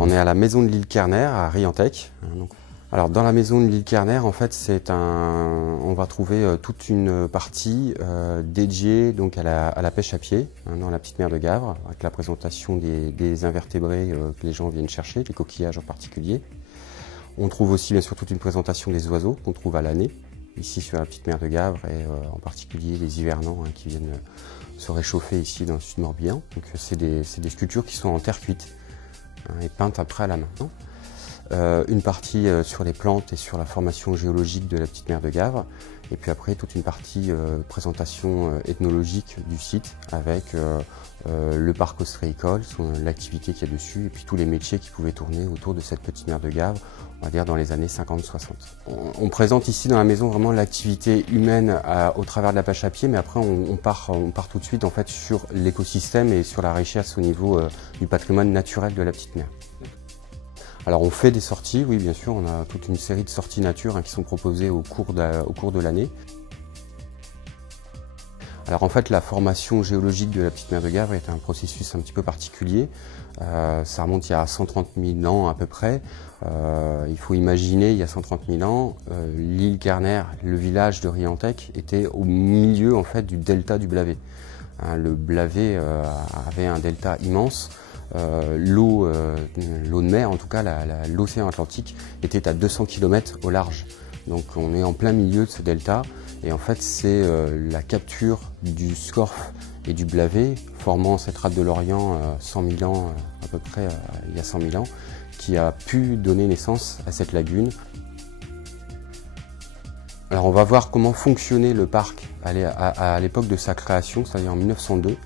Alors, on est à la maison de l'île Kerner à Riantec. Alors dans la maison de l'île Kerner, en fait, on va trouver toute une partie dédiée donc à la pêche à pied dans la petite mer de Gavre, avec la présentation des invertébrés que les gens viennent chercher, les coquillages en particulier. On trouve aussi bien sûr toute une présentation des oiseaux qu'on trouve à l'année, ici sur la petite mer de Gavre, et en particulier les hivernants qui viennent se réchauffer ici dans le sud Morbihan. Donc c'est des sculptures qui sont en terre cuite et peintes après à la main. Une partie sur les plantes et sur la formation géologique de la petite mer de Gavre, et puis après toute une partie présentation ethnologique du site avec le parc ostréicole, l'activité qu'il y a dessus, et puis tous les métiers qui pouvaient tourner autour de cette petite mer de Gavre, on va dire dans les années 50-60. On présente ici dans la maison vraiment l'activité humaine au travers de la pêche à pied, mais après on part tout de suite en fait sur l'écosystème et sur la richesse au niveau du patrimoine naturel de la petite mer. Alors on fait des sorties, oui bien sûr, on a toute une série de sorties nature qui sont proposées au cours de l'année. Alors en fait la formation géologique de la petite mer de Gavre est un processus un petit peu particulier. Ça remonte il y a 130 000 ans à peu près. Il faut imaginer, il y a 130 000 ans, l'île Kerner, le village de Riantec, était au milieu en fait du delta du Blavet. Le Blavet avait un delta immense. L'eau de mer, en tout cas l'océan Atlantique, était à 200 km au large. Donc on est en plein milieu de ce delta et en fait c'est la capture du scorf et du blavet formant cette rade de l'Orient 100 000 ans à peu près, il y a 100 000 ans, qui a pu donner naissance à cette lagune. Alors on va voir comment fonctionnait le parc à l'époque de sa création, c'est-à-dire en 1902.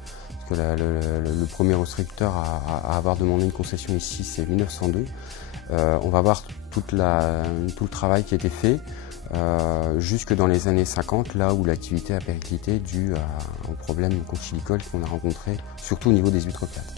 Que le premier ostréiculteur à avoir demandé une concession ici, c'est 1902. On va voir tout le travail qui a été fait jusque dans les années 50, là où l'activité a périclité dû aux problèmes conchylicoles qu'on a rencontrés, surtout au niveau des huîtres plates.